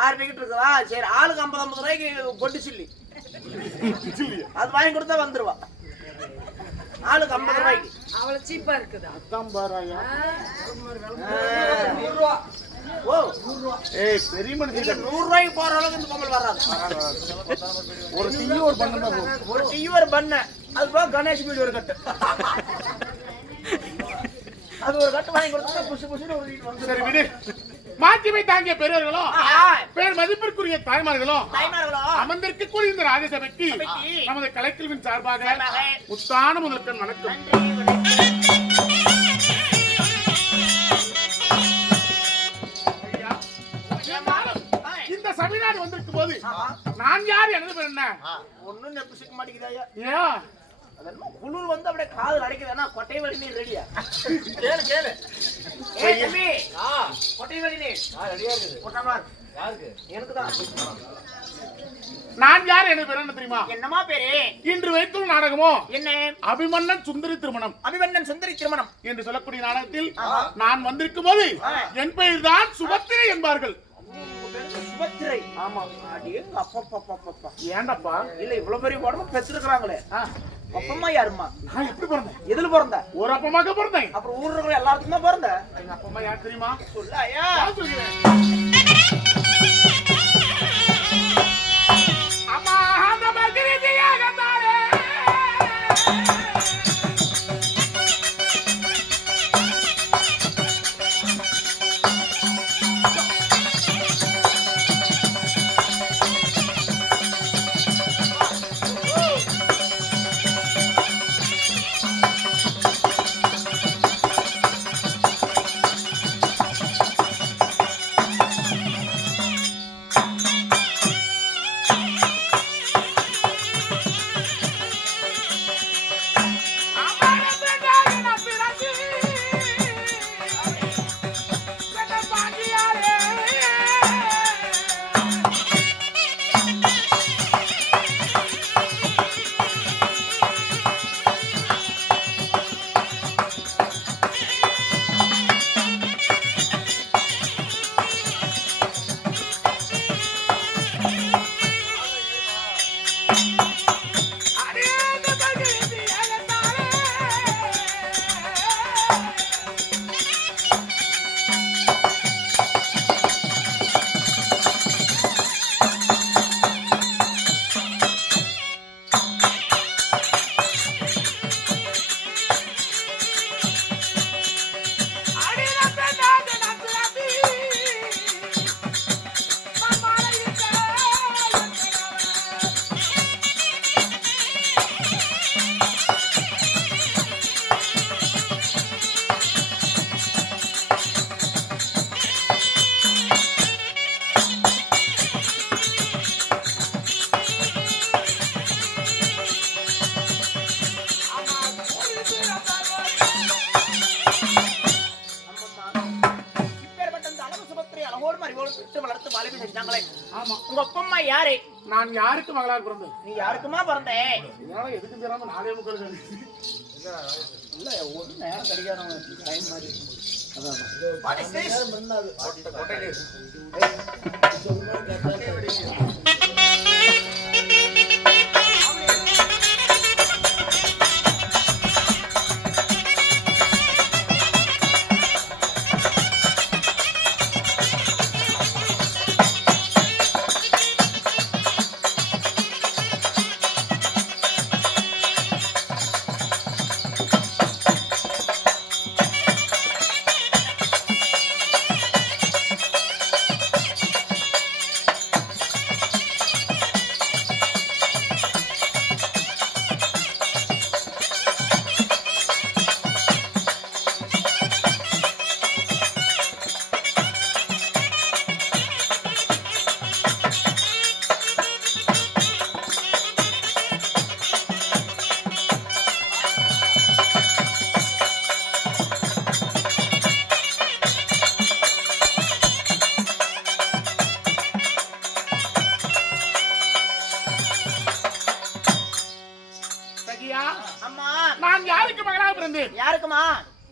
ஆறு டிக்கெட் இருக்குதா சரி ஆளுக்கு ஐம்பது ஐம்பது ரூபாய்க்கு பொட்டு சில்லி. அது வாங்கி கொடுத்தா வந்துருவா. ஆளுக்கு ஐம்பது ரூபாய்க்கு. அவ்வளவு சீப்பா இருக்குதா? நூறு ரூபா. ஓ. ஏய் பெரிய மனுஷன் நீங்க நூறு ரூபாய்க்கு போற அளவுக்கு இந்த பொங்கல் வராது. ஒரு டீ ஒரு பண்ணு தான் போதும் ஒரு டீ ஒரு பண்ண. அது போக கணேஷ் வீடு ஒரு கட்டு. அது ஒரு கட்டு வாங்கி கொடுத்தா புஷு புஷுன்னு ஒரு வீட்டு வந்து சரி விடு. மாட்சிமை தாங்கிய பெரியவர்களும். பேர் மதிப்பிற்குரிய தாய்மார்களும் தாய்மார்களோ. அமர்ந்திருக்கக்கூடிய இந்த ராஜசபைக்கு சபைக்கு. நமது கலைக்குழுவின் சார்பாக முத்தான முதல்கண் வணக்கம். இந்த சபைநாடு வந்திருக்கும் போது. நான் யார் எனது பேர் என்ன? ஒண்ணும் நெப்பு சிக்க என்ன குளிர் வந்து அப்படியே காது அடைக்குதுன்னா கொட்டை வழி நீர் ரெடியா? கேளு கேளு. ஏய் தம்பி. கொட்டை வழி நீர். ரெடியா இருக்குது. கொட்டாமா யாருக்கு? எனக்கு தான். நான் யார் எனது பேர் என்ன தெரியுமா? என்னமா பேரு? இன்று வைத்துள்ள நாடகமோ? என்ன? அபிமன்னன் சுந்தரி திருமணம். அபிமன்னன் சுந்தரி திருமணம். என்று சொல்லக்கூடிய நாடகத்தில். நான் வந்திருக்கும் போது ஆ. என் பெயர் தான் சுபத்திரை என்பார்கள். சுபத்திரை. ஆமா. அப்பப்பப்பப்பப்பா. ஏண்டப்பா? இல்ல இவ்வளவு பெரிய உடம்பு பெற்றிருக்கிறாங்களே. ஆ, அப்பமா யாருமா நான் எப்படி பிறந்தேன்? எதுல பிறந்த? ஒரு அப்பமாக பிறந்தேன். அப்புறம் ஊர்ல எல்லாத்துக்கும் தான் பிறந்த? எங்க அப்பா அம்மா யார் தெரியுமா? சொல்ல ஐயா. நான் உங்க அப்பம்மா யாரு? நான் யாருக்கு மகளாக பிறந்தேன் நீ யாருக்குமா பிறந்த? இதனால எதுக்கும் தெரியாம நாளே கழிச்சு. இல்ல ஒரு நேரம் கிடைக்காத டைம் மாதிரி சகியா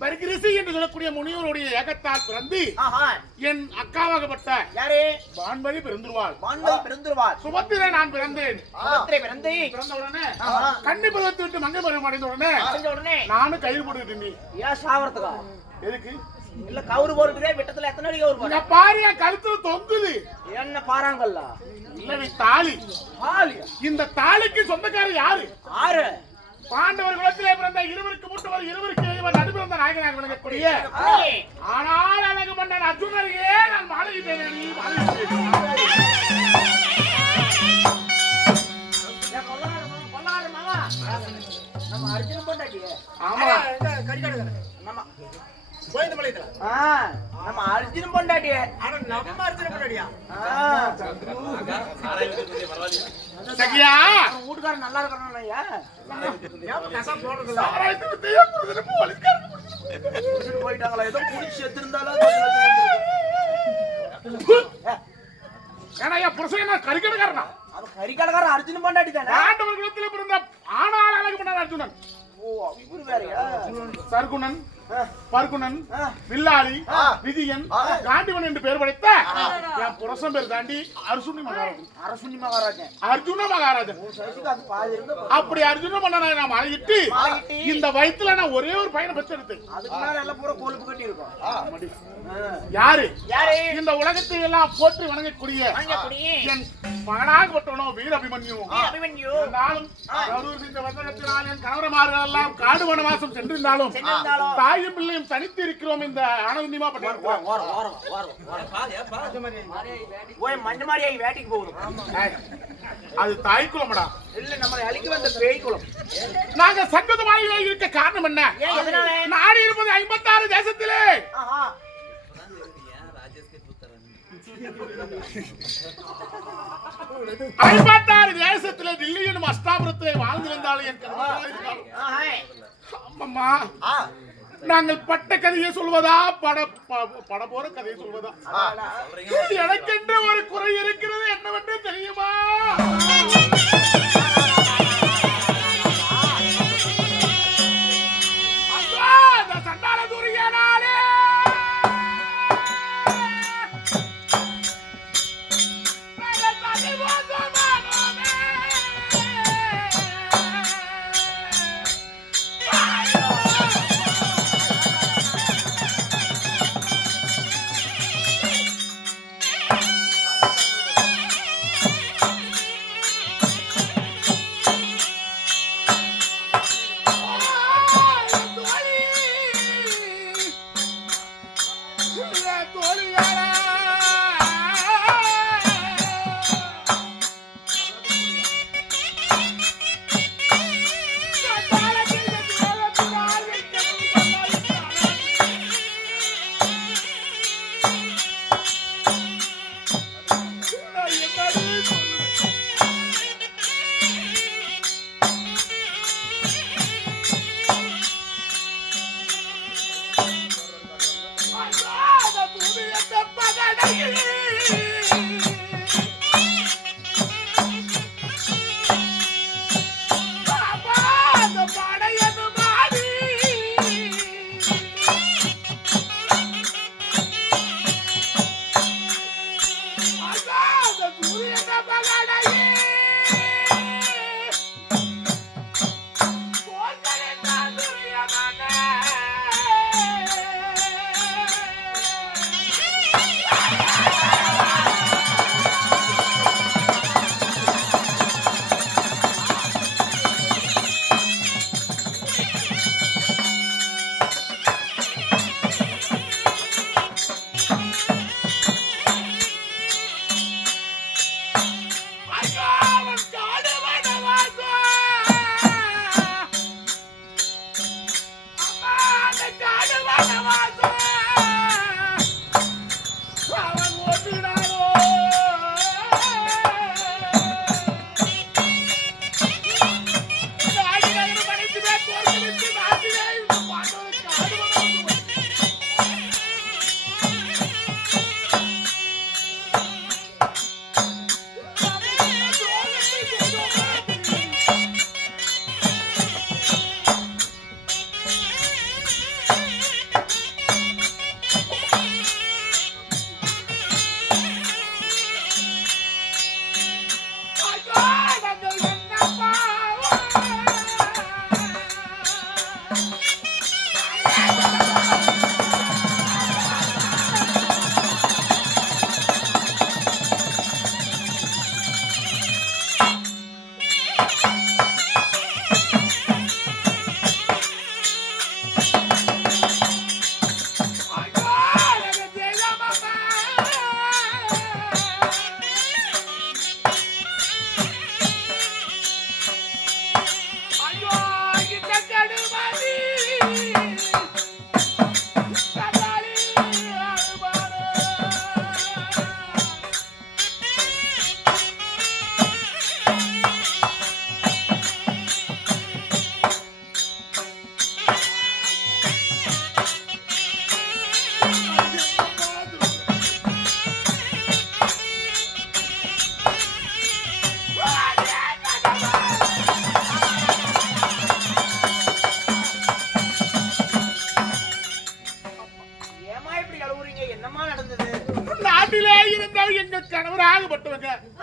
பர்கிரிசி என்று சொல்லக்கூடிய முனிவருடைய ஏகத்தால் பிறந்து ஆஹா. என் அக்காவாகப்பட்ட யாரு? வான்மதி பிறந்துருவாள். வான்மதி பிறந்துருவார் சுபத்திர நான் பிறந்தேன். சுபத்திரை பிறந்து? பிறந்த உடனே கன்னி பருவத்தை விட்டு மங்கை பருவம் அடைந்த உடனே செஞ்ச உடனே? நானும் கயிறு போட்டுக்கிட்டு இருந்தேன். ஏன் சாவறதுக்கா? எதுக்கு? இல்ல கவுரு போறதுக்கே விட்டத்துல எத்தனை அடி கவுரு போற பாரு என் கழுத்துல தொங்குது. என்ன பாறாங்கல்ல? இல்லவி தாலி. ஆலியா இந்த தாலிக்கு சொந்தக்காரர் யாரு? ஆறு. பாண்டவர் குலத்திலே பிறந்த இருவருக்கு மூட்டவர் இருவருக்கு இவர் நடுவில் வந்த நாயகனாக விளங்கக்கூடிய. ஆனால் அழகு மன்னன் அர்ஜுனரையே நான் மாலை தேடி மாலை செய்தேன். ஏன் கொல்லாரு மாமா, கொல்லாரு மாமா. நம்ம அர்ஜுன பொண்டாட்டி. நம்ம அர்ஜுன பொண்டாட்டி ஆ. சகியா? அவன் வீட்டுக்காரன் நல்லா இருக்கணும் ஐயா. போயிட்டாங்களா? ஏதோ குடிச்சு செத்துருந்தாலும் ஏன்னா புருஷன் என்ன கறிக்கடைக்காரனா? அவன் கறிக்கடைக்காரன் அர்ஜுன பொண்டாட்டி தானே? பாண்டவர் குலத்திலே பிறந்த ஆனால் அழகு அர்ஜுனன். ஓ இவரு வேறயா? சர்க்குணன். ஆ. வில்லாளி. விதியன் காண்டிவன் என்று பெயர் படைத்த என் புருஷன் பேர் தாண்டி அர்ஜுனி மகாராஜன். அரசுனி மகாராஜன். அர்ஜுன மகாராஜன். அப்படி அர்ஜுன மன்னனை நான் அழகிட்டு இந்த வயித்துல நான் ஒரே ஒரு பையனை பெற்றெடுத்தேன். அதுக்கு மேல எல்லாம் பூரா கொழுப்பு கட்டி இருக்கும். யாரு? இந்த உலகத்தை எல்லாம் போற்றி வணங்கக்கூடிய என் மகனாகப்பட்டவனோ வீர அபிமன்யு. என் கணவரமார்கள் எல்லாம் காடு வனவாசம் சென்றிருந்தாலும் சென்றிருந்தாலும். தாயும் பிள்ளையும் தனித்து இருக்கிறோம் இந்த ஆனந்தியமா பட்ட ஓரம் ஓரம் ஓரம் ஓரம் ஓய் மஞ்ச மாதிரி ஆகி வேட்டைக்கு போகணும் அது தாய் குலமடா இல்ல நம்மளை அழிக்க வந்த பேய் குலம் நாங்க சங்கத வாயில இருக்க காரணம் என்ன? நாடு இருப்பது ஐம்பத்தாறு தேசத்திலே. ஆஹா. ஐம்பத்தாறு தேசத்திலே தில்லி என்னும் அஸ்தாபுரத்திலே வாழ்ந்து வந்தாலும் என். ஆஹா. அம்மம்மா. நாங்கள் பட்ட கதையை சொல்வதா? பட பட போற கதையை சொல்வதா? எனக்கென்று ஒரு குறை இருக்கிறது என்னவென்று தெரியுமா? 是不多厉害了。yeah.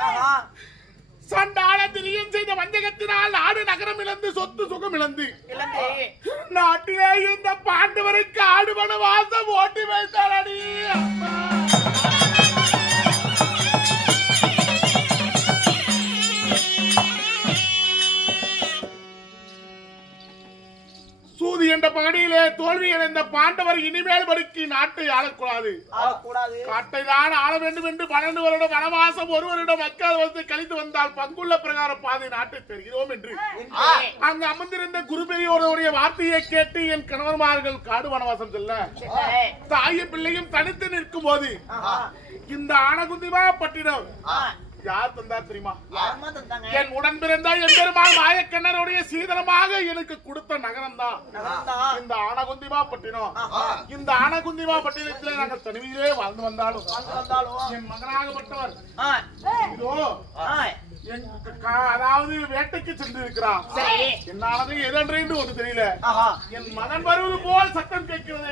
ஆஹா. சண்டாள திரியம் செய்த வஞ்சகத்தினால் நாடு நகரம் இழந்து சொத்து சுகம் இழந்து. நாட்டிலே இந்த பாண்டவருக்கு ஆடுவன வாசம் ஓட்டி வைத்தாரடி தோல்வி அடைந்த பாண்டவர் இனிமேல் வரைக்கு நாட்டை ஆளக்கூடாது. காட்டை தான் ஆள வேண்டும் என்று பன்னெண்டு வருடம் வனவாசம் ஒரு வருடம் மக்கள் வந்து கழித்து வந்தால் பங்குள்ள பிரகார பாதை நாட்டை பெறுகிறோம் என்று. அங்கு அமர்ந்திருந்த குரு பெரியோருடைய வார்த்தையை கேட்டு என் கணவன்மார்கள் காடு வனவாசம் செல்ல. தாயும் பிள்ளையும் தனித்து நிற்கும் போது. இந்த ஆனகுந்திமா பட்டினம். யார் தந்தார் தெரியுமா? என் உடன் பிறந்த எம்பெருமாள் மாயக்கண்ணருடைய சீதனமாக எனக்கு கொடுத்த நகரம் தான். இந்த ஆனகுந்திமா பட்டினம். இந்த ஆனகுந்திமா பட்டினத்திலே நாங்கள் தனிமையிலே வாழ்ந்து வந்தாலும் வந்து வந்தாலும். என் மகனாகப்பட்டவர். இதோ. என் அதாவது வேட்டைக்கு சென்று சரி. என்னானது எதென்று ஒன்று தெரியல. என் மகன் வருவது போல் சத்தம் கேட்கிறது